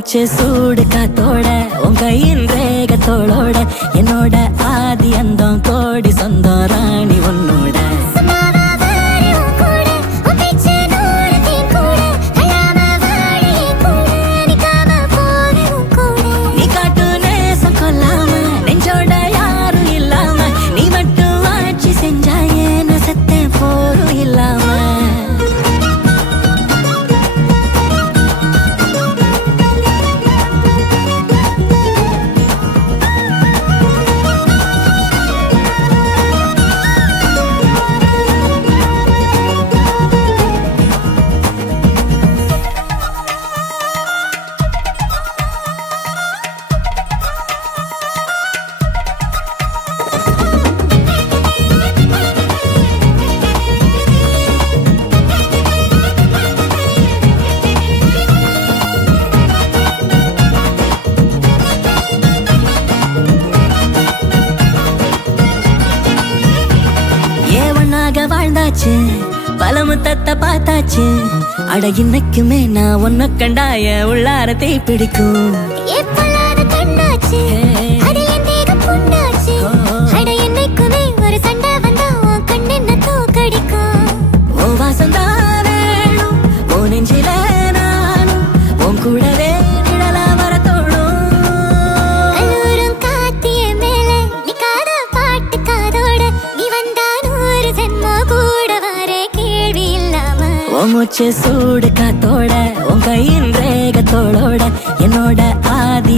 மூச்சு சூடு காத்தோட உன் கையின் ரேகத்தோளோட என்னோட ஆதி அந்தம் கோடி சொந்தம் ராணி உன்னோட நீ காட்டு நேசம் கொல்லாம நெஞ்சோட யாரும் இல்லாம நீ மட்டும் ஆட்சி செஞ்சாயே நான் செத்தேன் போரும் இல்லாம வாழ்ந்தாச்சு பல முத்தத்தை பார்த்தாச்சு அட இன்னைக்குமே நான் உன்னை கண்டாய உள்ளார தீ பிடிக்கும் கூடவே நிழலா வர தோணும் நீ காத பாட்டு காதோட நீ வந்தா 100 ஜென்மோ கூட வர கேள்வி இல்லாம மூச்சு சூடு காத்தோட உன் கையின் ரேகத்தோளோட என்னோட ஆதி